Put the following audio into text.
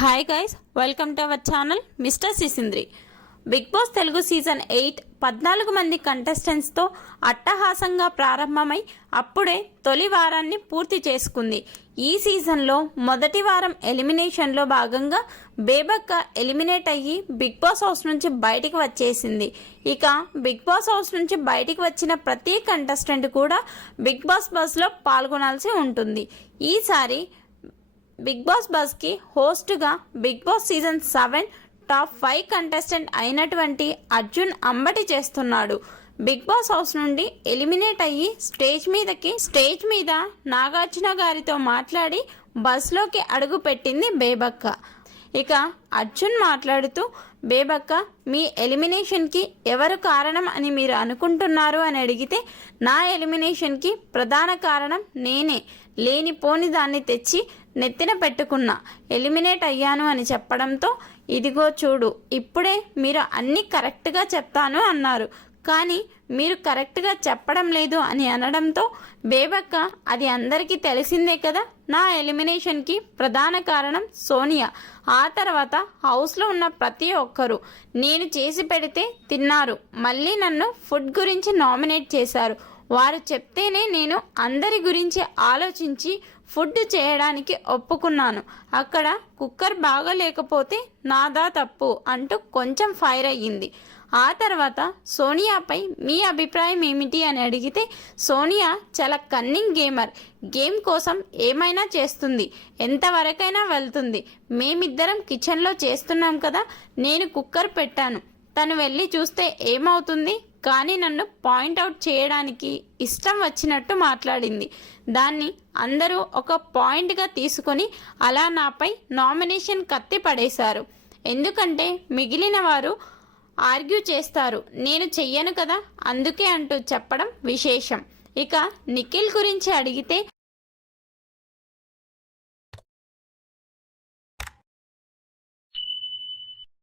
Hi guys, welcome to our channel Mister Sisindri. Big Boss Telugu season 8 14 మంది కంటెస్టెంట్స్తో అట్టహాసంగా ప్రారంభమై అప్పుడే తొలి వారాన్ని పూర్తి చేసుకుంది. ఈ సీజన్లో మొదటి వారం ఎలిమినేషన్లో భాగంగా బేబక్క ఎలిమినేట్ అయ్యి బిగ్ బాస్ హౌస్ నుంచి బయటికి వచ్చేసింది. ఇక బిగ్ బాస్ హౌస్ నుంచి బయటికి వచ్చిన ప్రతి కంటెస్టెంట్ కూడా బిగ్ బాస్ బస్లో పాల్గొనాల్సి ఉంటుంది. ఈసారి బిగ్ బాస్ బస్కి హోస్ట్గా Bigg Boss season 7 top 5 contestant అయినటువంటి అర్జున్ అంబటి చేస్తున్నాడు. బిగ్ బాస్ హౌస్ నుండి ఎలిమినేట్ అయ్యి స్టేజ్ మీద నాగార్జున గారితో మాట్లాడి బస్లోకి అడుగు పెట్టింది బేబక్క. ఇక అర్జున్ మాట్లాడుతూ, బేబక్క, మీ ఎలిమినేషన్కి ఎవరు కారణం అని మీరు అనుకుంటున్నారు అని అడిగితే, నా ఎలిమినేషన్కి ప్రధాన కారణం నేనే. లేనిపోని దాన్ని తెచ్చి నెత్తిన పెట్టుకున్నా, ఎలిమినేట్ అయ్యాను అని చెప్పడంతో, ఇదిగో చూడు, ఇప్పుడే మీరు అన్నీ కరెక్ట్గా చెప్తాను అన్నారు, కానీ మీరు కరెక్ట్గా చెప్పడం లేదు అని అనడంతో, బేబక్క, అది అందరికీ తెలిసిందే కదా, నా ఎలిమినేషన్కి ప్రధాన కారణం సోనియా. ఆ తర్వాత హౌస్లో ఉన్న ప్రతి ఒక్కరూ నేను చేసి పెడితే తిన్నారు, మళ్ళీ నన్ను ఫుడ్ గురించి నామినేట్ చేశారు. వారు చెప్తేనే నేను అందరి గురించి ఆలోచించి ఫుడ్ చేయడానికి ఒప్పుకున్నాను. అక్కడ కుక్కర్ బాగోలేకపోతే నాదా తప్పు అంటూ కొంచెం ఫైర్ అయ్యింది. ఆ తర్వాత సోనియాపై మీ అభిప్రాయం ఏమిటి అని అడిగితే, సోనియా చాలా కన్నింగ్ గేమర్, గేమ్ కోసం ఏమైనా చేస్తుంది, ఎంతవరకైనా వెళ్తుంది. మేమిద్దరం కిచెన్లో చేస్తున్నాం కదా, నేను కుక్కర్ పెట్టాను, తను వెళ్ళి చూస్తే ఏమవుతుంది, కానీ నన్ను పాయింట్అవుట్ చేయడానికి ఇష్టం వచ్చినట్టు మాట్లాడింది. దాన్ని అందరూ ఒక పాయింట్గా తీసుకొని అలా నాపై నామినేషన్ కత్తి పడేశారు. ఎందుకంటే మిగిలిన వారు ఆర్గ్యూ చేస్తారు, నేను చెయ్యను కదా, అందుకే అంటూ చెప్పడం విశేషం. ఇక నిఖిల్ గురించి అడిగితే,